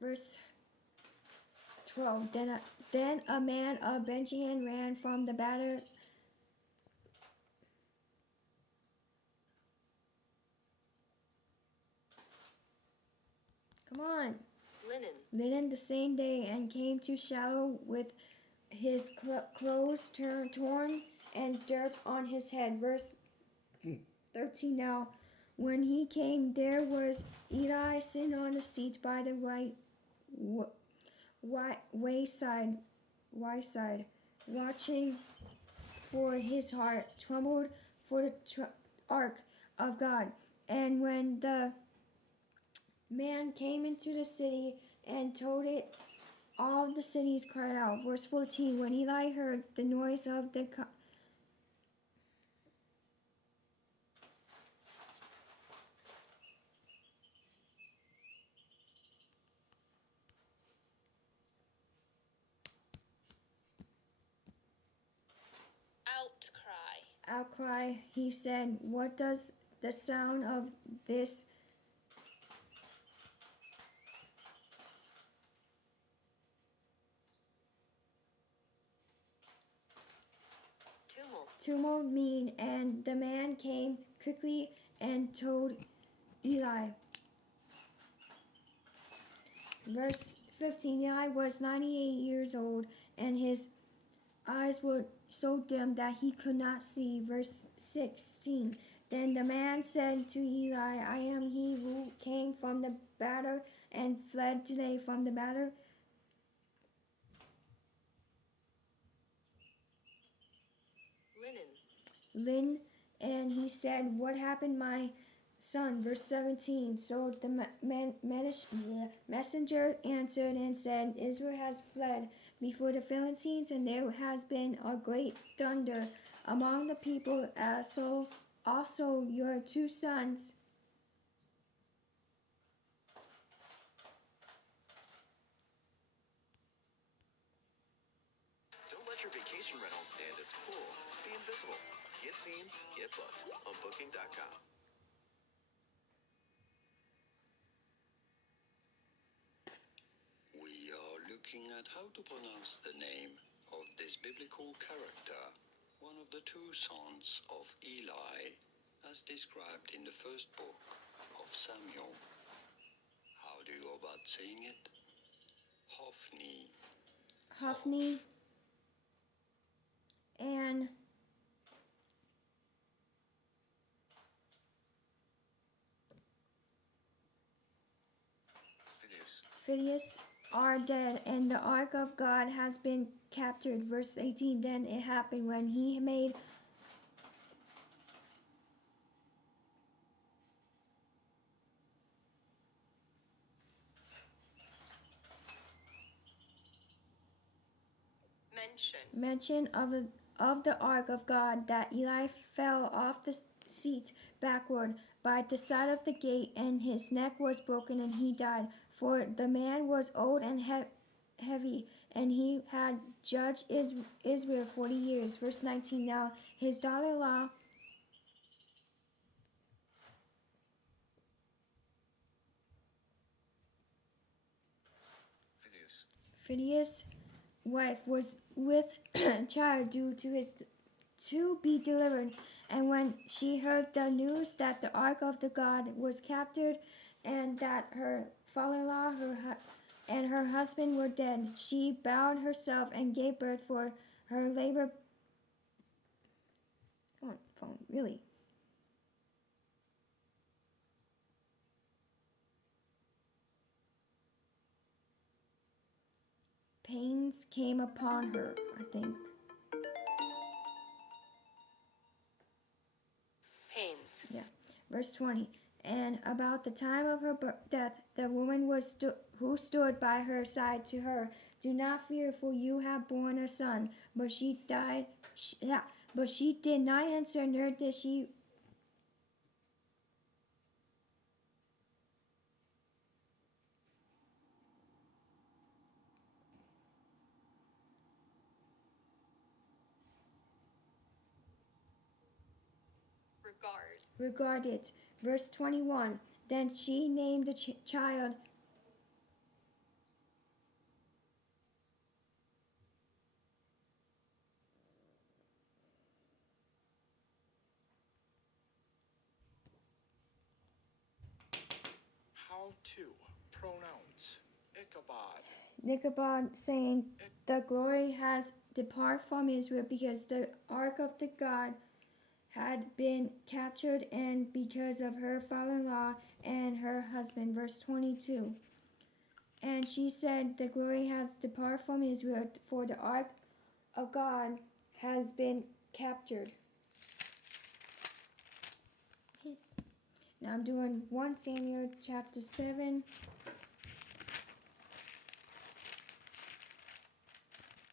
Verse 12. Then a man of Benjamin ran from the battle. Come on. Linen the same day, and came to Shiloh with his clothes torn and dirt on his head. Verse 13. Now, when he came, there was Eli sitting on the seat by the wayside, watching, for his heart trembled for the ark of God. And when the man came into the city and told it, all the cities cried out. Verse 14. When Eli heard the noise of the outcry, he said, "What does the sound of this tumult mean?" And the man came quickly and told Eli. Verse 15. Eli was 98 years old, and his eyes were so dim that he could not see. Verse 16. Then the man said to Eli, "I am he who came from the battle and fled today from the battle." Lynn, and he said, "What happened, my son?" Verse 17. So the messenger answered and said, "Israel has fled before the Philistines, and there has been a great thunder among the people, so also your two sons." Don't let your vacation rental and its pool be invisible. Get seen, get booked on Booking.com. We are looking at how to pronounce the name of this biblical character, one of the two sons of Eli, as described in the first book of Samuel. How do you go about saying it? Hophni. Hophni and Phineas are dead, and the ark of God has been captured. Verse 18. Then it happened when he made mention of the ark of God, that Eli fell off the seat backward by the side of the gate, and his neck was broken, and he died. For the man was old and heavy, and he had judged Israel 40 years. Verse 19. Now his daughter-in-law Phineas' wife was with child due to his to be delivered. And when she heard the news that the ark of the God was captured, and that her father-in-law and her husband were dead, she bowed herself and gave birth for her labor. Come on, phone, really. Pains came upon her, I think. Yeah. Verse 20. And about the time of her death, the woman who stood by her side to her, "Do not fear, for you have borne a son." But she died. But she did not answer, nor did she. Regard it. Verse 21. Then she named the child How to pronounce Ichabod. Ichabod, saying, "The glory has departed from Israel because the ark of the God had been captured, and because of her father-in-law and her husband." Verse 22. And she said, "The glory has departed from Israel, for the ark of God has been captured." Now I'm doing 1 Samuel chapter 7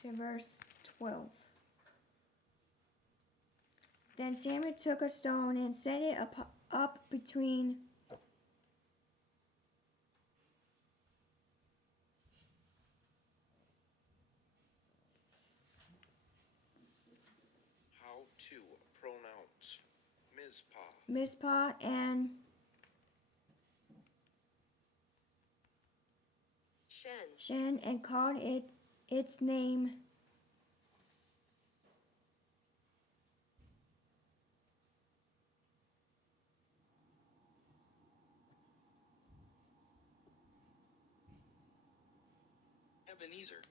to verse 12. Then Samuel took a stone and set it up between How to pronounce Mizpah. Mizpah and Shen, and called it its name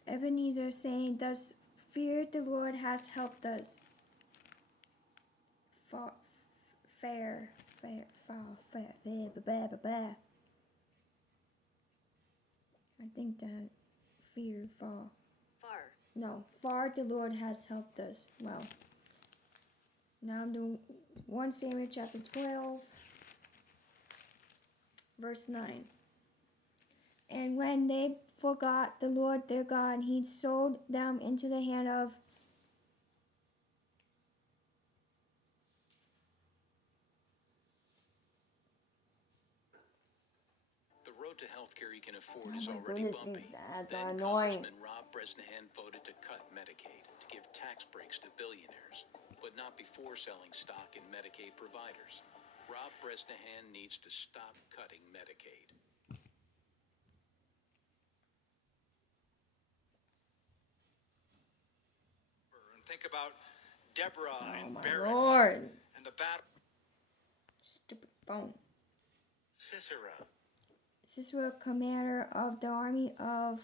Ebenezer, saying, "Thus feared the Lord has helped us." Fair. I think that fear, far. No, far the Lord has helped us. Well, now I'm doing 1 Samuel chapter 12, verse 9. And when they forgot the Lord their God, he sold them into the hand of The road to healthcare you can afford Oh is my already goodness, bumpy. these ads Then are annoying. Congressman Rob Bresnahan voted to cut Medicaid to give tax breaks to billionaires, but not before selling stock in Medicaid providers. Rob Bresnahan needs to stop cutting Medicaid. And think about Deborah Oh and my Barak Lord. and the battle. Stupid phone. Sisera. Sisera, commander of the army of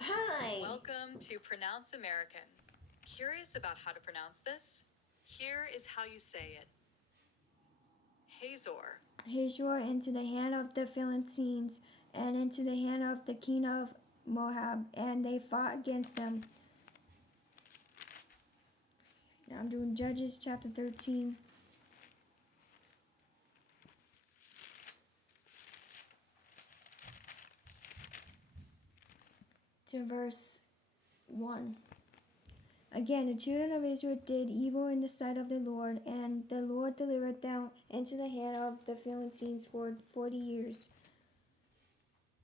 Hi. Welcome to Pronounce American. Curious about how to pronounce this? Here is how you say it. Hazor. Hazor into the hand of the Philistines and into the hand of the king of Moab, and they fought against them. Now I'm doing Judges chapter 13. To verse 1. Again, the children of Israel did evil in the sight of the Lord, and the Lord delivered them into the hand of the Philistines for 40 years.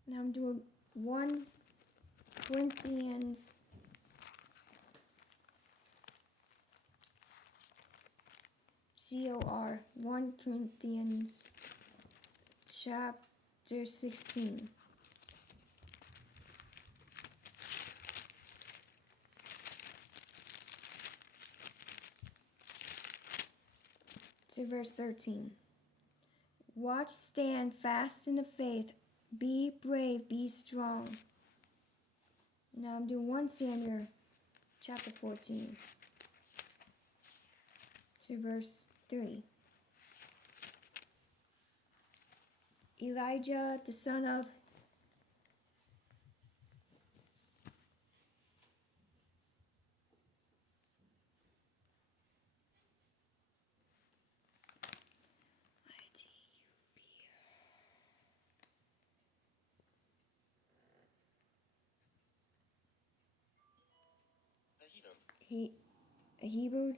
Now I'm doing 1 Corinthians COR 1 Corinthians chapter 16. To verse 13. Watch, stand fast in the faith, be brave, be strong. Now I'm doing 1 Samuel chapter 14 to verse 3. Elijah, the son of Hebrew,